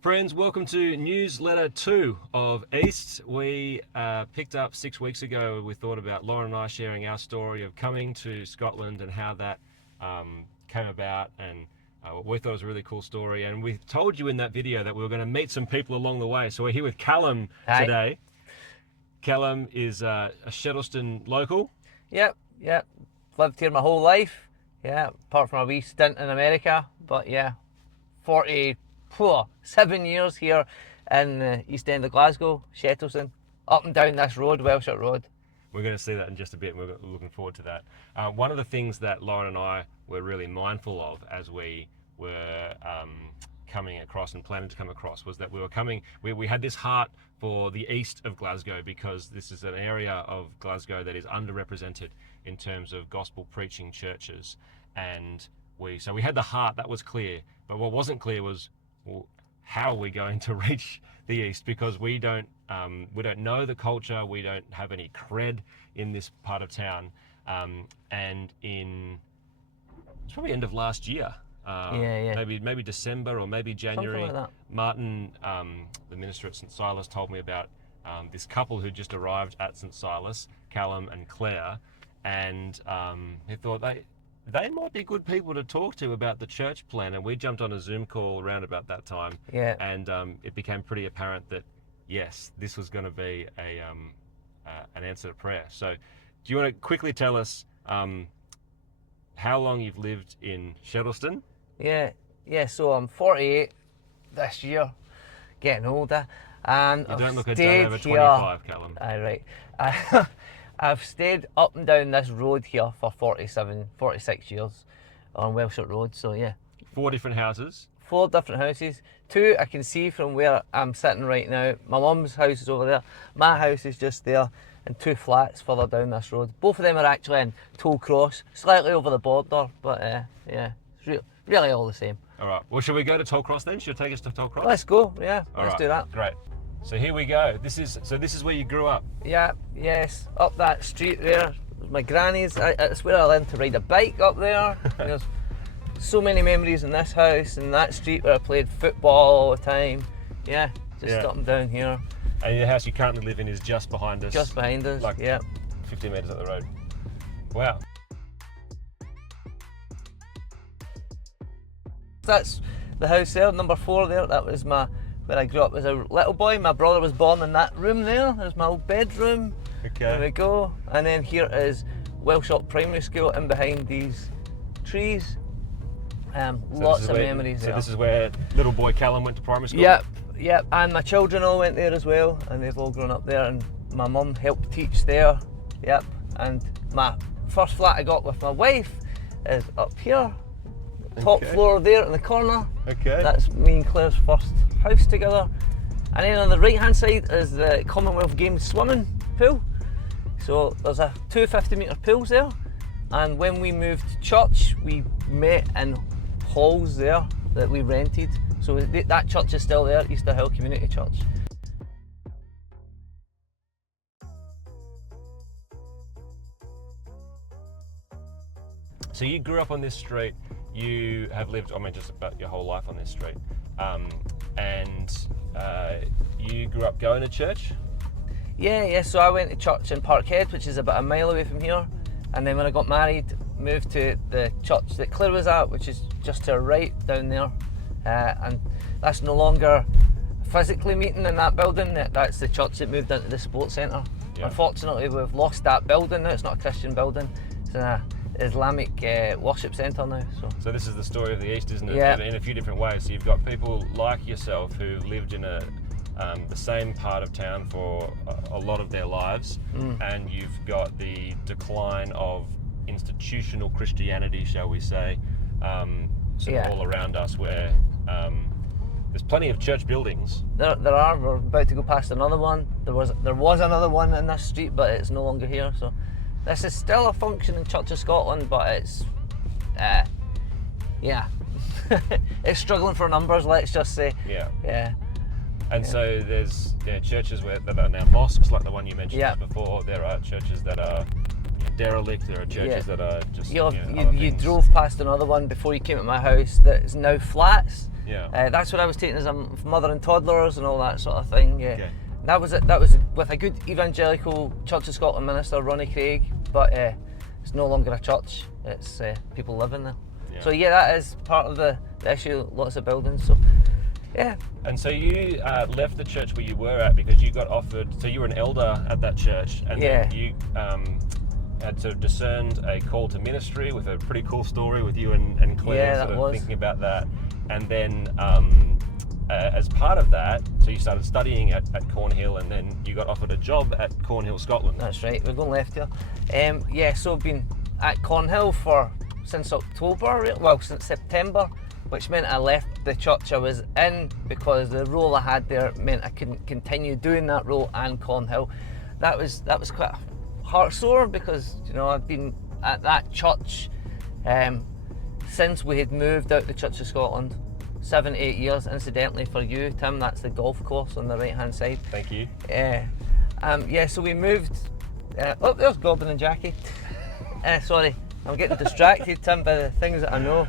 Friends, welcome to newsletter 2 of East. We picked up 6 weeks ago. We thought about Lauren and I sharing our story of coming to Scotland and how that came about, and we thought it was a really cool story. And we told you in that video that we were going to meet some people along the way. So we're here with Challum today. Challum is a Shettleston local. Yep. Lived here my whole life. Yeah, apart from a wee stint in America. But yeah, 47 years here in the East End of Glasgow, Shettleston, up and down this road, Welshot Road. We're going to see that in just a bit, and we're looking forward to that. One of the things that Lauren and I were really mindful of as we were coming across and planning to come across was that we had this heart for the east of Glasgow, because this is an area of Glasgow that is underrepresented in terms of gospel preaching churches. And we had the heart, that was clear, but what wasn't clear was, well, how are we going to reach the east? Because we don't know the culture, we don't have any cred in this part of town. And it's probably end of last year, maybe December or maybe January. Something like that. Martin, the minister at St. Silas, told me about this couple who just arrived at St. Silas, Challum and Claire, and he thought they might be good people to talk to about the church plan. And we jumped on a Zoom call around about that time, and it became pretty apparent that yes, this was going to be an answer to prayer. So do you want to quickly tell us how long you've lived in Shettleston? Yeah, so I'm 48 this year, getting older, and you don't I've look a stayed day over here. 25, Challum. Aye, right. I've stayed up and down this road here for 46 years on Welshot Road, so yeah. 4 different houses? 4 different houses. 2 I can see from where I'm sitting right now. My mum's house is over there, my house is just there, and 2 flats further down this road. Both of them are actually in Tollcross, slightly over the border, but yeah, it's really all the same. All right, well, should we go to Tollcross then? Should you take us to Tollcross? Let's go, yeah, All let's right, do that. Great. So here we go. This is where you grew up? Yeah, yes, up that street there. My granny's, it's where I learned to ride a bike up there. There's so many memories in this house and that street where I played football all the time. Yeah, just up and down here. And the house you currently live in is just behind us? Just behind us, like yeah. 15 metres up the road. Wow. That's the house there, number 4 there. That was where I grew up as a little boy. My brother was born in that room there. There's my old bedroom. Okay. There we go. And then here is Welshot Primary School in behind these trees. Lots of memories there. So this is where little boy Challum went to primary school? Yep. And my children all went there as well, and they've all grown up there. And my mum helped teach there. Yep. And my first flat I got with my wife is up here. Top floor there in the corner. Okay. That's me and Claire's first house together. And then on the right hand side is the Commonwealth Games swimming pool. So there's 2 50-metre pools there. And when we moved to church, we met in halls there that we rented. So that church is still there, Easter Hill Community Church. So you grew up on this street. You have lived, just about your whole life on this street. And you grew up going to church? Yeah, so I went to church in Parkhead, which is about a mile away from here. And then when I got married, moved to the church that Claire was at, which is just to our right down there. And that's no longer physically meeting in that building. That's the church that moved into the sports centre. Yeah. Unfortunately, we've lost that building now. It's not a Christian building. It's an Islamic worship centre now. So this is the story of the East, isn't it? Yeah. In a few different ways. So you've got people like yourself who lived in the same part of town for a lot of their lives, and you've got the decline of institutional Christianity, shall we say, all around us, where there's plenty of church buildings. There are. We're about to go past another one. There was another one in this street, but it's no longer here. So this is still a functioning Church of Scotland, but it's it's struggling for numbers, let's just say. Yeah. And so there's churches that are now mosques, like the one you mentioned just before. There are churches that are derelict. There are churches that are just you drove past another one before you came to my house that is now flats. Yeah. That's what I was taking as a mother and toddlers and all that sort of thing. Yeah. Okay. That was it. That was with a good evangelical Church of Scotland minister, Ronnie Craig, but it's no longer a church. It's people living there. Yeah. So yeah, that is part of the issue. Lots of buildings. So yeah. And so you left the church where you were at because you got offered. So you were an elder at that church, and then you had sort of discerned a call to ministry with a pretty cool story with you and Claire sort of thinking about that. And then as part of that, so you started studying at Cornhill, and then you got offered a job at Cornhill, Scotland. That's right. We're going left here. So I've been at Cornhill since October. Well, since September. Which meant I left the church I was in because the role I had there meant I couldn't continue doing that role and Cornhill. That was quite heart sore because I've been at that church since we had moved out the Church of Scotland. 7-8 years. Incidentally, for you, Tim, that's the golf course on the right hand side. Thank you. So we moved. There's Gordon and Jackie. Sorry, I'm getting distracted, Tim, by the things that I know.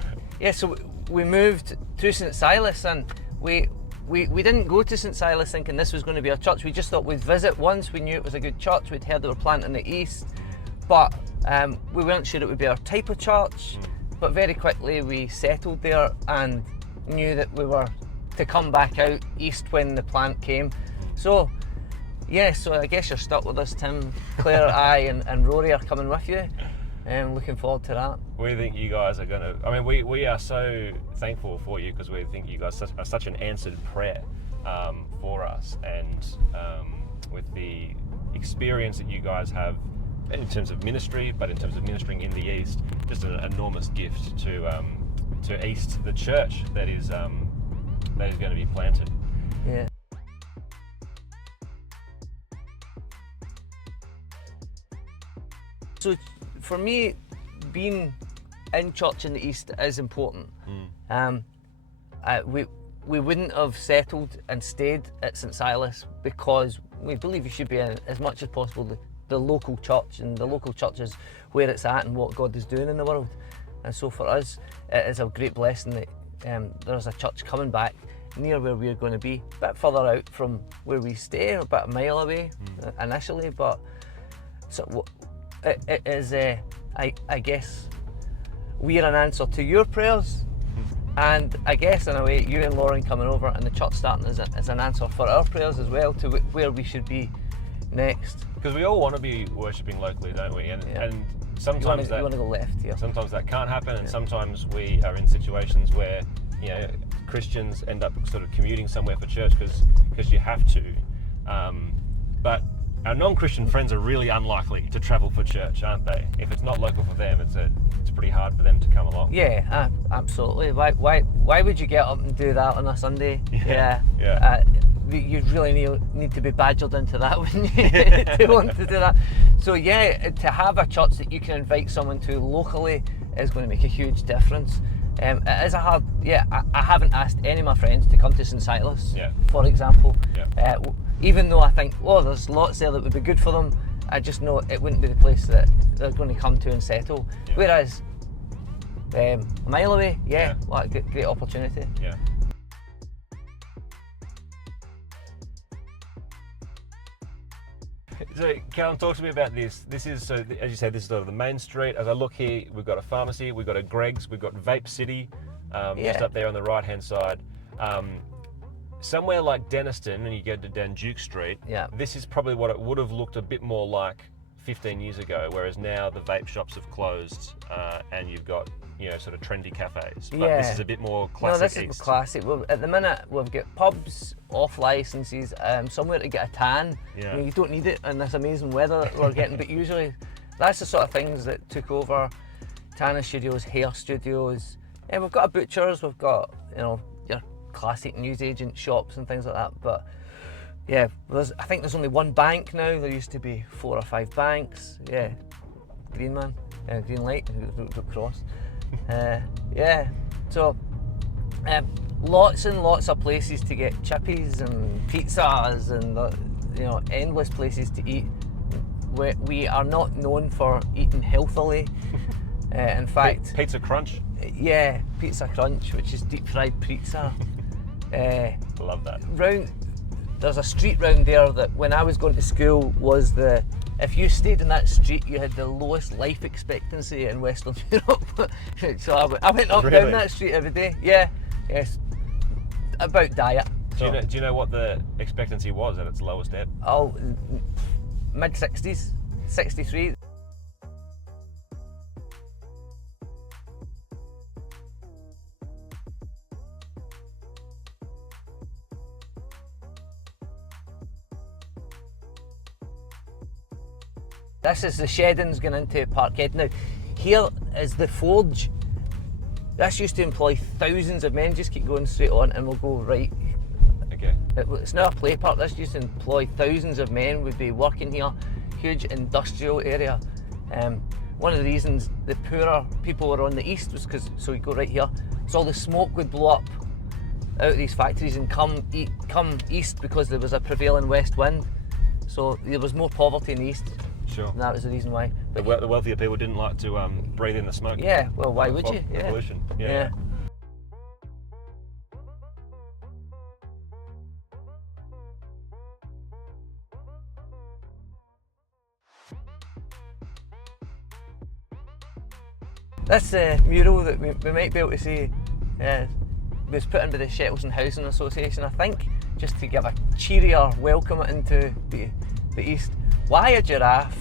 So we moved to St Silas, and we didn't go to St Silas thinking this was going to be our church. We just thought we'd visit once. We knew it was a good church. We'd heard they were planting in the east, but we weren't sure it would be our type of church. But very quickly we settled there and knew that we were to come back out east when the plant came. So I guess you're stuck with us, Tim. Claire, I and Rory are coming with you. Looking forward to that. We think you guys are going to... I mean, we are so thankful for you because we think you guys are such an answered prayer for us. And with the experience that you guys have in terms of ministry, but in terms of ministering in the East, just an enormous gift to East, the church that is going to be planted. Yeah. So for me, being in church in the East is important. We wouldn't have settled and stayed at St Silas because we believe you should be in, as much as possible, the local church, and the local church is where it's at and what God is doing in the world. And so for us, it is a great blessing that there's a church coming back near where we're going to be, a bit further out from where we stay, about a mile away initially, but so it is, I guess, we're an answer to your prayers, and I guess in a way you and Lauren coming over and the church starting is an answer for our prayers as well to where we should be next. Because we all want to be worshipping locally, don't we? And sometimes you want to go left here. Sometimes that can't happen, and sometimes we are in situations where Christians end up sort of commuting somewhere for church because you have to. But our non-Christian friends are really unlikely to travel for church, aren't they? If it's not local for them, it's pretty hard for them to come along. Yeah, absolutely. Why would you get up and do that on a Sunday? Yeah. You really need to be badgered into that, wouldn't you, to want to do that? So to have a church that you can invite someone to locally is going to make a huge difference. It is a hard. I haven't asked any of my friends to come to St Silas, for example. Even though I think, there's lots there that would be good for them, I just know it wouldn't be the place that they're going to come to and settle. Whereas a mile away, what a great opportunity. Yeah. So, Challum, talk to me about this. This is, so as you said, this is sort of the main street. As I look here, we've got a pharmacy, we've got a Greg's, we've got Vape City, just up there on the right-hand side. Somewhere like Denniston, and you go down Duke Street, this is probably what it would have looked a bit more like 15 years ago, whereas now the vape shops have closed and you've got sort of trendy cafes. But this is a bit more classic. No, this is classic. At the minute, we've got pubs off licenses, somewhere to get a tan. I mean, you don't need it in this amazing weather that we're getting, but usually that's the sort of things that took over. Tanning studios, hair studios. We've got a butcher's, we've got your classic newsagent shops and things like that. But I think there's only one bank now. There used to be 4 or 5 banks. Green man, green light, cross. So lots and lots of places to get chippies and pizzas and endless places to eat. We are not known for eating healthily. In fact, Pizza Crunch. Yeah, pizza crunch, which is deep fried pizza. Love that. There's a street round there that when I was going to school was if you stayed in that street, you had the lowest life expectancy in Western Europe. So I went up Really? down that street every day. Yeah, yes, about diet. So, Do you know what the expectancy was at its lowest ebb? oh, mid 60s, 63. This is the sheddings going into Parkhead. Now, here is the forge. This used to employ thousands of men. Just keep going straight on and we'll go right. Okay. It's now a play park. This used to employ thousands of men would be working here. Huge industrial area. One of the reasons the poorer people were on the east was because, so we go right here, so all the smoke would blow up out of these factories and come east because there was a prevailing west wind. So there was more poverty in the east. Sure. And that was the reason why. The wealthier people didn't like to breathe in the smoke. Yeah, well, why would you? The Yeah. pollution. Yeah. This mural that we might be able to see was put in by the Shettleston Housing Association, I think, just to give a cheerier welcome into the east. Why a giraffe?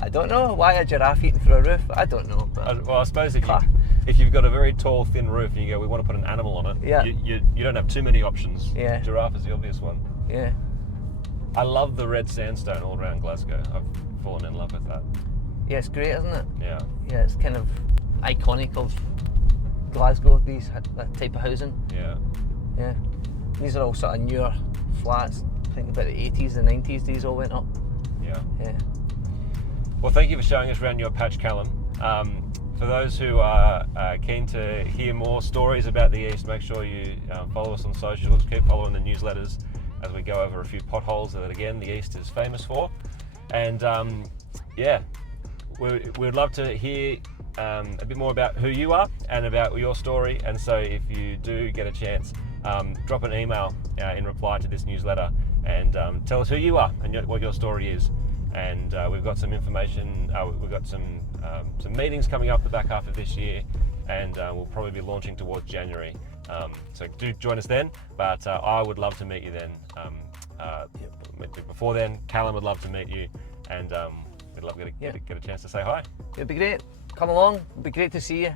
I don't know. Why a giraffe eating through a roof? I don't know. Well, I suppose if you've got a very tall, thin roof and you go, we want to put an animal on it, Yeah. you don't have too many options. Yeah. Giraffe is the obvious one. Yeah. I love the red sandstone all around Glasgow. I've fallen in love with that. Yeah, it's great, isn't it? Yeah. Yeah, it's kind of iconic of Glasgow, that type of housing. Yeah. Yeah. These are all sort of newer flats. I think about the 80s and 90s these all went up. Yeah. Yeah. Well, thank you for showing us around your patch, Callum. For those who are keen to hear more stories about the East, make sure you follow us on socials, keep following the newsletters as we go over a few potholes that, again, the East is famous for. And yeah, we'd love to hear a bit more about who you are and about your story. And so if you do get a chance, drop an email in reply to this newsletter and tell us who you are and what your story is. And we've got some information, we've got some meetings coming up the back half of this year, and we'll probably be launching towards January. So do join us then, but I would love to meet you then. Before then, Callum would love to meet you, and we'd love to get a chance to say hi. It'd be great. Come along. It'd be great to see you.